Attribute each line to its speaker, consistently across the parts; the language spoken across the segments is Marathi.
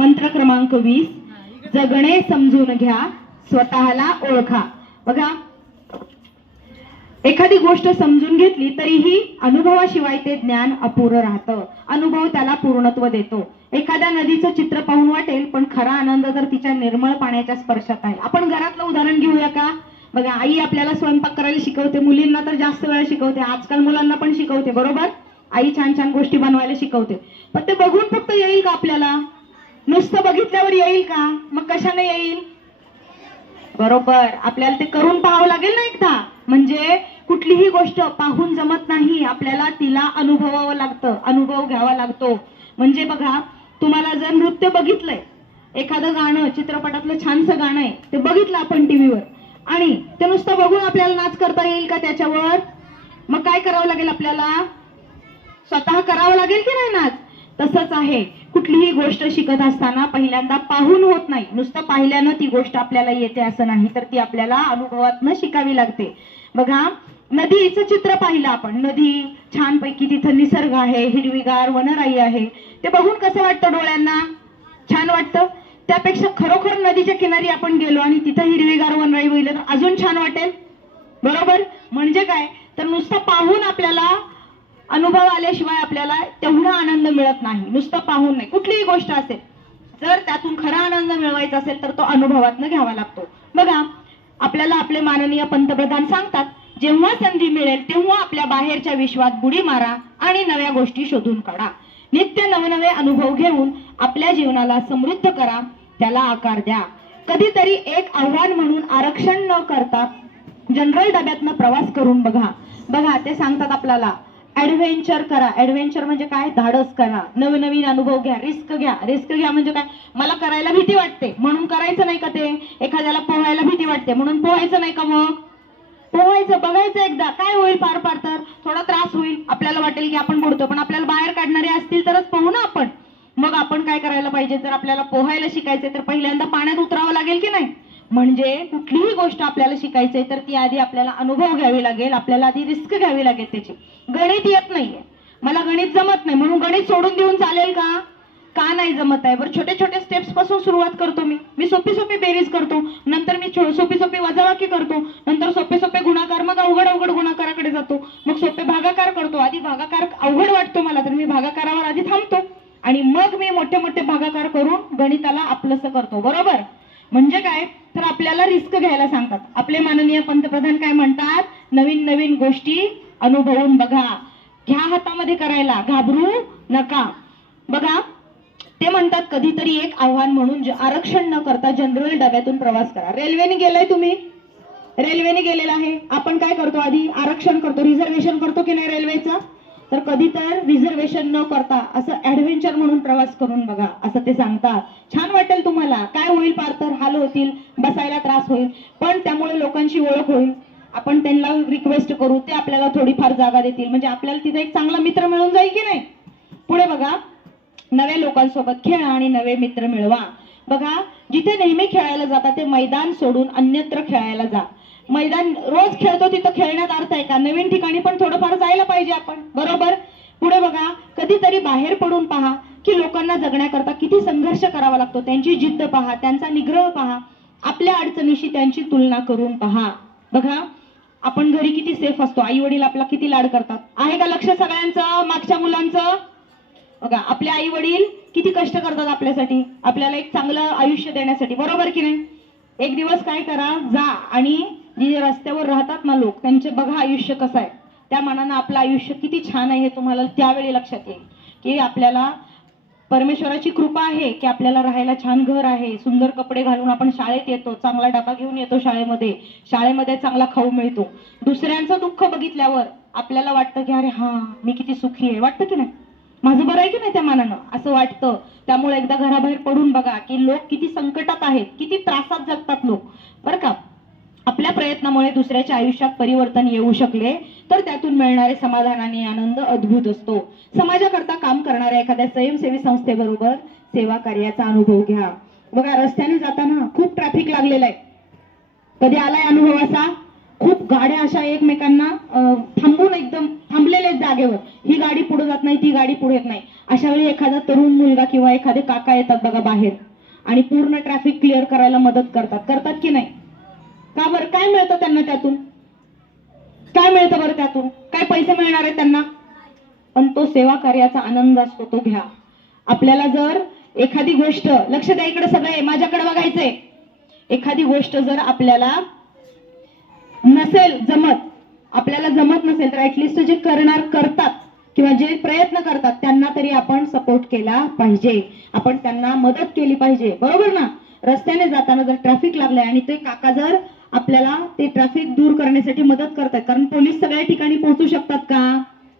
Speaker 1: मंत्र क्रमांक वीस. जगणे समजून घ्या स्वतःला ओळखा. बघा. एखादी गोष्ट समजून घेतली तरीही अनुभवाशिवाय ते ज्ञान अपुरं राहतं. अनुभव त्याला पूर्णत्व देतो. एखाद्या नदीचं चित्र पाहून वाटेल पण खरा आनंद तर तिच्या निर्मळ पाण्याच्या स्पर्शात आहे. आपण घरातलं उदाहरण घेऊया का? बघा आई आपल्याला स्वयंपाक करायला शिकवते मुलींना तर जास्त वेळा शिकवते आजकाल मुलांना पण शिकवते बरोबर? आई छान छान गोष्टी बनवायला शिकवते. पण ते बघून फक्त येईल का आपल्याला? नुसतं बघितल्यावर येईल का? मग कशाने येईल? बरोबर. आपल्याला ते करून पाहावं लागेल ना एकदा. म्हणजे कुठलीही गोष्ट पाहून जमत नाही. आपल्याला तिला अनुभवावं लागतं. अनुभव घ्यावा लागतो. म्हणजे बघा तुम्हाला जर नृत्य बघितलंय एखादं गाणं चित्रपटातलं छानसं गाणं आहे ते बघितलं आपण टीव्हीवर. आणि ते नुसतं बघून आपल्याला नाच करता येईल का त्याच्यावर? मग काय करावं लागेल आपल्याला? स्वतः करावं लागेल की नाही नाच? तसंच आहे. कुठलीही गोष्ट शिकत असताना पहिल्यांदा पाहून होत नाही. नुसतं पाहिल्यानं ती गोष्ट आपल्याला येते असं नाही तर ती आपल्याला अनुभवातनं शिकावी लागते. बघा नदीचं चित्र पाहिलं आपण. नदी छानपैकी तिथं निसर्ग आहे हिरवीगार वनराई आहे. ते बघून कसं वाटतं डोळ्यांना? छान वाटतं. त्यापेक्षा खरोखर नदीच्या किनारी आपण गेलो आणि तिथं हिरवीगार वनराई बघितलं तर अजून छान वाटेल. बरोबर? म्हणजे काय? तर नुसतं पाहून आपल्याला अनुभव आल्याशिवाय आपल्याला तेवढा आनंद मिळत नाही. नुसतं पाहून नाही. कुठलीही गोष्ट असेल जर त्यातून खरा आनंद मिळवायचा असेल तर तो अनुभवातनं घ्यावा लागतो. बघा आपल्याला आपले माननीय पंतप्रधान सांगतात जेव्हा संधी मिळेल तेव्हा आपल्या बाहेरच्या विश्वात बुडी मारा आणि नव्या गोष्टी शोधून काढा. नित्य नवनवे अनुभव घेऊन आपल्या जीवनाला समृद्ध करा. त्याला आकार द्या. कधीतरी एक आव्हान म्हणून आरक्षण न करता जनरल डब्यातनं प्रवास करून बघा. बघा ते सांगतात आपल्याला ऍडव्हेंचर करा. ऍडव्हेंचर म्हणजे काय? धाडस करा. नवनवीन अनुभव घ्या. रिस्क घ्या. रिस्क घ्या म्हणजे काय? मला करायला भीती वाटते. म्हणून करायचं नाही का ते? एखाद्याला पोहायला भीती वाटते. म्हणून पोहायचं नाही का मग? पोहायचं बघायचं एकदा. काय होईल पार पार तर? थोडा त्रास होईल. आपल्याला वाटेल की आपण बुडतो पण आपल्याला बाहेर काढणारे असतील तरच पोहू ना आपण. मग आपण काय करायला पाहिजे? जर आपल्याला पोहायला शिकायचं तर पहिल्यांदा पाण्यात उतरावं लागेल की नाही? म्हणजे कुठलीही गोष्ट आपल्याला शिकायचंय तर ती आधी आपल्याला अनुभव घ्यावी लागेल आपल्याला आधी रिस्क घ्यावी लागेल त्याची. गणित येत नाहीये. मला गणित जमत नाही म्हणून गणित सोडून देऊन चालेल का? का नाही जमत आहे? बरं छोटे छोटे स्टेप्सपासून सुरुवात करतो मी. मी सोपी सोपी बेरीज करतो. नंतर मी सोपी सोपी वजावाकी करतो. नंतर सोपी सोपे गुणाकार मग अवघड अवघड गुणाकाराकडे जातो मग सोपे भागाकार करतो आधी भागाकार अवघड वाटतो मला तर मी भागाकारावर आधी थांबतो आणि मग मी मोठे मोठे भागाकार करून गणिताला आपलंसं करतो बरोबर म्हणजे काय तर आपल्याला रिस्क घ्यायला सांगतात आपले माननीय पंतप्रधान काय म्हणतात? नवीन नवीन गोष्टी अनुभवून बघा. घ्या हातामध्ये करायला. घाबरू नका. बघा ते म्हणतात कधीतरी एक आव्हान म्हणून आरक्षण न करता जनरल डब्यातून प्रवास करा. रेल्वेने गेलाय तुम्ही? रेल्वेने गेलेला आहे. आपण काय करतो आधी? आरक्षण करतो. रिझर्वेशन करतो की नाही रेल्वेचा? तर कधी तर रिझर्वेशन न करता असं ऍडव्हेंचर म्हणून प्रवास करून बघा. असं ते सांगतात. छान झाला काय होईल फार तर हाल होतील बसायला त्रास होईल. पण त्यामुळे लोकांची ओळख होईल. आपण त्यांना रिक्वेस्ट करू ते आपल्याला थोडीफार जागा देतील. म्हणजे आपल्याला तिथे एक चांगला मित्र मिळून जाईल की नाही? पुढे बघा नव्या लोकांसोबत खेळा आणि नवे मित्र मिळवा. बघा जिथे नेहमी खेळायला जातात ते मैदान सोडून अन्यत्र खेळायला जा. मैदान रोज खेळतो तिथं खेळण्यात अर्थ आहे का? नवीन ठिकाणी पण थोडंफार जायला पाहिजे आपण. बरोबर? पुढे बघा कधीतरी बाहेर पडून पहा. की लोकांना जगण्याकरता किती संघर्ष करावा लागतो त्यांची जिद्द पहा त्यांचा निग्रह पहा आपल्या अडचणीशी त्यांची तुलना करून पहा. बघा आपण घरी किती सेफ असतो आई वडील आपला किती लाड करतात. आहे का लक्ष सगळ्यांचं मागच्या मुलांचं? बघा आपले आई वडील किती कष्ट करतात आपल्यासाठी आपल्याला एक चांगलं आयुष्य देण्यासाठी बरोबर की नाही? एक दिवस काय करा जा आणि जे रस्त्यावर राहतात ना लोक त्यांचे बघा आयुष्य कसं आहे. त्या मनानं आपलं आयुष्य किती छान आहे हे तुम्हाला त्यावेळी लक्षात येईल. की आपल्याला परमेश्वराची कृपा आहे की आपल्याला राहायला छान घर आहे सुंदर कपडे घालून आपण शाळेत येतो चांगला डबा घेऊन येतो शाळेमध्ये. शाळेमध्ये चांगला खाऊ मिळतो. दुसऱ्यांचं दुःख बघितल्यावर आपल्याला वाटतं की अरे हा मी किती सुखी आहे. वाटतं की नाही? माझं बरं आहे की नाही त्या मानानं? असं वाटतं. त्यामुळे एकदा घराबाहेर पडून बघा की लोक किती संकटात आहेत किती त्रासात जगतात लोक. बरं का? आपल्या प्रयत्नामुळे दुसऱ्याच्या आयुष्यात परिवर्तन येऊ शकले तर त्यातून मिळणारे समाधान आणि आनंद अद्भुत असतो. समाजाकरता काम करणाऱ्या एखाद्या स्वयंसेवी संस्थेबरोबर सेवा कार्याचा अनुभव घ्या. बघा रस्त्याने जाताना खूप ट्रॅफिक लागलेलं आहे. कधी आलाय अनुभव असा? खूप गाड्या अशा एकमेकांना अं, थांबून एकदम थांबलेल्या आहेत जागेवर ही गाडी पुढे जात नाही ती गाडी पुढे येत नाही अशा वेळी एखादा तरुण मुलगा किंवा एखादे काका येतात बघा बाहेर आणि पूर्ण ट्रॅफिक क्लिअर करायला मदत करतात करतात की नाही का बरं काय मिळतं त्यांना त्यातून? काय मिळतं बरं त्यातून? काय पैसे मिळणार आहेत त्यांना? पण तो सेवा कार्याचा आनंद असतो तो घ्या. आपल्याला जर एखादी गोष्ट लक्ष द्या इकडे सगळे माझ्याकडे बघायचंय. एखादी गोष्ट जर आपल्याला नसेल जमत आपल्याला जमत नसेल तर ऍटलिस्ट जे करणार करतात किंवा जे प्रयत्न करतात त्यांना तरी आपण सपोर्ट केला पाहिजे. आपण त्यांना मदत केली पाहिजे. बरोबर ना? रस्त्याने जाताना जर ट्रॅफिक लागलंय आणि ते काका जर आपल्याला ते ट्रॅफिक दूर करण्यासाठी मदत करतात. कारण पोलीस सगळ्या ठिकाणी पोहोचू शकतात का?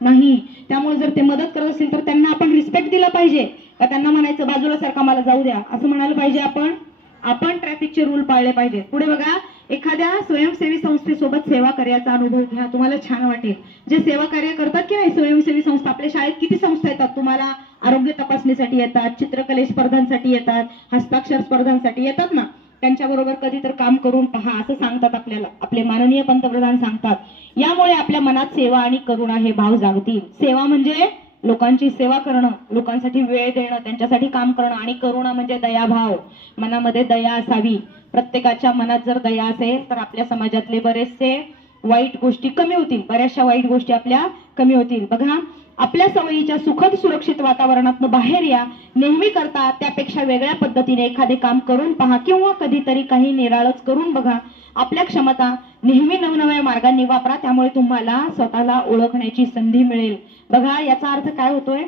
Speaker 1: नाही. त्यामुळे जर ते मदत करत असेल तर त्यांना आपण रिस्पेक्ट दिला पाहिजे. का त्यांना म्हणायचं बाजूला सारखा मला जाऊ द्या. असं म्हणायला पाहिजे आपण. आपण ट्रॅफिकचे रूल पाळले पाहिजे पुढे बघा एखाद्या स्वयंसेवी संस्थेसोबत सेवा कार्याचा अनुभव घ्या. तुम्हाला छान वाटेल. जे सेवा कार्य करतात की नाही स्वयंसेवी संस्था आपल्या शाळेत किती संस्था येतात? तुम्हाला आरोग्य तपासणीसाठी येतात चित्रकले स्पर्धांसाठी येतात हस्ताक्षर स्पर्धांसाठी येतात ना? त्यांच्याबरोबर कधी तर काम करून पहा असं सांगतात आपल्याला. आपले माननीय पंतप्रधान सांगतात. यामुळे आपल्या मनात सेवा आणि करुणा हे भाव जागतील. सेवा म्हणजे लोकांची सेवा करणं लोकांसाठी वेळ देणं त्यांच्यासाठी काम करणं आणि करुणा म्हणजे दयाभाव. मनामध्ये दया असावी. प्रत्येकाच्या मनात जर दया असेल तर आपल्या समाजातले बरेचसे वाईट गोष्टी कमी होतील. बऱ्याचशा वाईट गोष्टी आपल्या कमी होतील. बघा आपल्या सवयीच्या सुखद सुरक्षित वातावरणातून बाहेर या. नेहमी करता त्यापेक्षा वेगळ्या पद्धतीने एखादे काम करून पहा किंवा कधीतरी काही निराळच करून बघा. आपल्या क्षमता नेहमी नवनव्या मार्गांनी वापरा त्यामुळे तुम्हाला स्वतःला ओळखण्याची संधी मिळेल. बघा याचा अर्थ काय होतोय?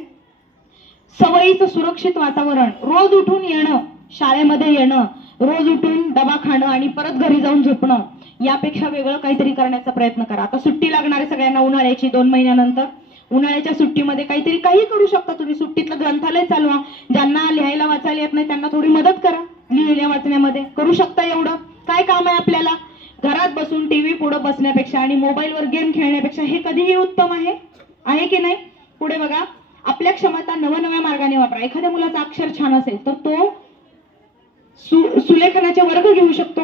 Speaker 1: सवयीचं सुरक्षित वातावरण रोज उठून येणं शाळेमध्ये येणं रोज उठून डबा खाणं आणि परत घरी जाऊन झोपणं यापेक्षा वेगळं काहीतरी करण्याचा प्रयत्न करा. आता सुट्टी लागणार आहे सगळ्यांना उन्हाळ्याची दोन महिन्यानंतर उन्हाळ्याच्या सुट्टीमध्ये काहीतरी काही करू शकता तुम्ही. सुट्टीतलं ग्रंथालय चालवा. ज्यांना लिहायला वाचायला येत नाही त्यांना थोडी मदत करा लिहिण्या वाचण्यामध्ये. करू शकता एवढं. काय काम आहे आपल्याला? घरात बसून टीव्ही पुढे बसण्यापेक्षा आणि मोबाईलवर गेम खेळण्यापेक्षा हे कधीही उत्तम आहे? आहे की नाही? पुढे बघा. आपल्या क्षमता नवनव्या मार्गाने वापरा. एखाद्या मुलाचा अक्षर छान असेल तर तो सु सुलेखनाचे वर्ग घेऊ शकतो.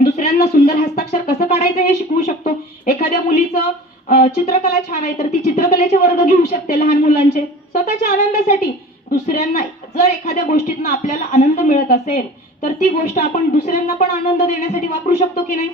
Speaker 1: दुसऱ्यांना सुंदर हस्ताक्षर कसं काढायचं हे शिकवू शकतो. एखाद्या मुलीचं चित्रकला छान आहे तर ती चित्रकलेचे वर्ग घेऊ शकते लहान मुलांचे. स्वतःच्या आनंदासाठी दुसऱ्यांना जर एखाद्या गोष्टीतनं आपल्याला आनंद मिळत असेल तर ती गोष्ट आपण दुसऱ्यांना पण आनंद देण्यासाठी वापरू शकतो की नाही?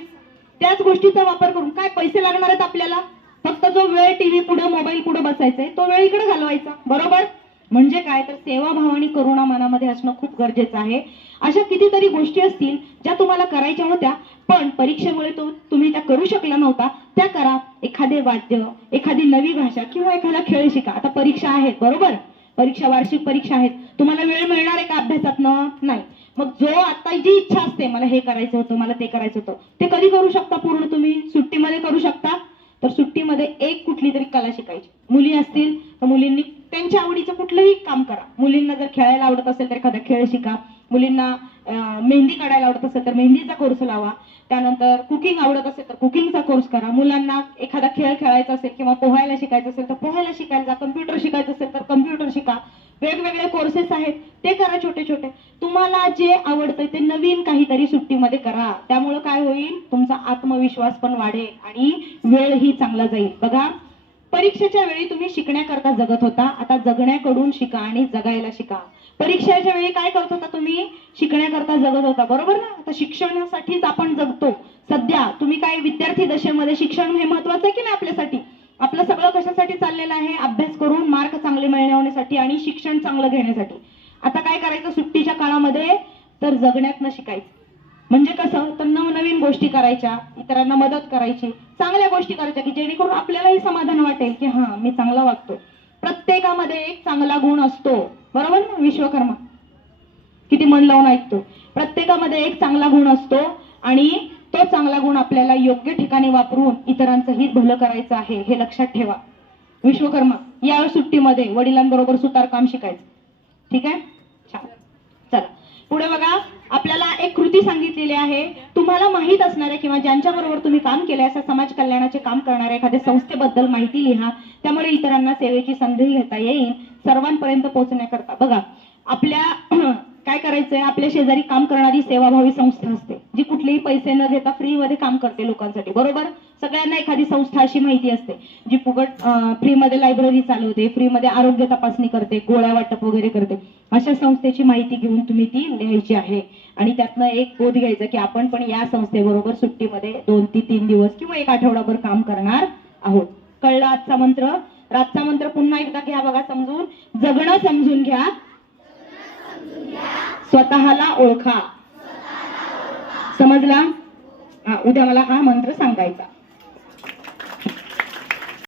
Speaker 1: त्याच गोष्टीचा वापर करून काय पैसे लागणार आहेत आपल्याला? फक्त जो वेळ टीव्ही पुढे मोबाईल पुढे बसायचा तो वेळ इकडे घालवायचा. बरोबर? म्हणजे काय? तर सेवाभाव आणि करुणा मनामध्ये असणं खूप गरजेचं आहे. अशा कितीतरी गोष्टी असतील ज्या तुम्हाला करायच्या होत्या पण परीक्षेमुळे तो तुम्ही त्या करू शकला नव्हता त्या करा. एखादे वाद्य एखादी नवी भाषा किंवा एखादा खेळ शिका. आता परीक्षा आहेत बरोबर? परीक्षा वार्षिक परीक्षा आहेत. तुम्हाला वेळ मिळणार आहे का अभ्यासातनं? नाही. मग जो आता जी इच्छा असते मला हे करायचं होतं मला ते करायचं होतं ते कधी करू शकता पूर्ण तुम्ही? सुट्टीमध्ये करू शकता? तर सुट्टीमध्ये एक कुठली तरी कला शिकायची. मुली असतील तर मुलींनी त्यांच्या आवडीचं कुठलंही काम करा. मुलींना जर खेळायला आवडत असेल तर एखादा खेळ शिका. मुलींना मेहंदी काढायला आवडत असेल तर मेहंदीचा कोर्स लावा. त्यानंतर कुकिंग आवडत असेल तर कुकिंगचा कोर्स करा. मुलांना एखादा खेळ खेळायचा असेल किंवा पोहायला शिकायचं असेल तर पोहायला शिकायला जा. कम्प्युटर शिकायचं असेल तर कम्प्युटर शिका. वेगवेगळे कोर्सेस आहेत. ते करा छोटे छोटे. तुम्हाला जे आवडतं ते नवीन काहीतरी सुट्टीमध्ये करा. त्यामुळं काय होईल? तुमचा आत्मविश्वास पण वाढेल आणि वेळही चांगला जाईल. बघा परीक्षेच्या वेळी तुम्ही शिकण्याकरता जगत होता. आता जगण्याकडून शिका आणि जगायला शिका. परीक्षेच्या वेळी काय करत होता तुम्ही? शिकण्याकरता जगत होता. बरोबर ना? आता शिक्षणासाठीच आपण जगतो. सध्या तुम्ही काय विद्यार्थी दशेमध्ये शिक्षण हे महत्वाचं आहे की नाही आपल्यासाठी? आपलं सगळं कशासाठी चाललेलं आहे? अभ्यास करून मार्क चांगले मिळवण्यासाठी आणि शिक्षण चांगलं घेण्यासाठी. आता काय करायचं? सुट्टीच्या काळामध्ये तर जगण्यातनं शिकायचं. म्हणजे कसं? तर नवनवीन गोष्टी करायच्या इतरांना मदत करायची चांगल्या गोष्टी करायच्या की जेणेकरून आपल्यालाही समाधान वाटेल की हा मी चांगला वागतो प्रत्येकामध्ये एक चांगला गुण असतो. बरोबर ना? विश्वकर्मा. किती मन लावून ऐकतो. प्रत्येकामध्ये एक चांगला गुण असतो आणि तो चांगला गुण आपल्याला योग्य ठिकाणी वापरून इतरांचंही भलं करायचं आहे हे लक्षात ठेवा. विश्वकर्मा या सुट्टीमध्ये वडिलांबरोबर सुतारकाम शिकायचं. ठीक आहे? छान. चला. पुढे बघा आपल्याला एक कृती सांगितलेली आहे. तुम्हाला माहीत असणाऱ्या किंवा ज्यांच्या बरोबर तुम्ही काम केले असं समाज कल्याणाचे काम करणाऱ्या एखाद्या संस्थेबद्दल माहिती लिहा. त्यामुळे इतरांना सेवेची संधी घेता येईल. सर्वांपर्यंत पोहोचण्याकरता. बघा आपल्या काय करायचंय? आपल्या शेजारी काम करणारी सेवाभावी संस्था असते जी कुठलेही पैसे न घेता फ्रीमध्ये काम करते लोकांसाठी. बरोबर? सगळ्यांना एखादी संस्था अशी माहिती असते जी फुकट फ्रीमध्ये लायब्ररी चालवते फ्रीमध्ये आरोग्य तपासणी करते गोळ्या वाटप वगैरे करते. अशा संस्थेची माहिती घेऊन तुम्ही ती लिहायची आहे. आणि त्यातनं एक बोध घ्यायचा की आपण पण या संस्थेबरोबर सुट्टीमध्ये दोन ते तीन दिवस किंवा एक आठवडाभर काम करणार आहोत. कळलं आजचा मंत्र? रातचा मंत्र पुन्हा एकदा घ्या बघा समजून. जगणं समजून घ्या. स्वतःला ओळखा. समजला? हा, उद्या मला हा मंत्र सांगायचा.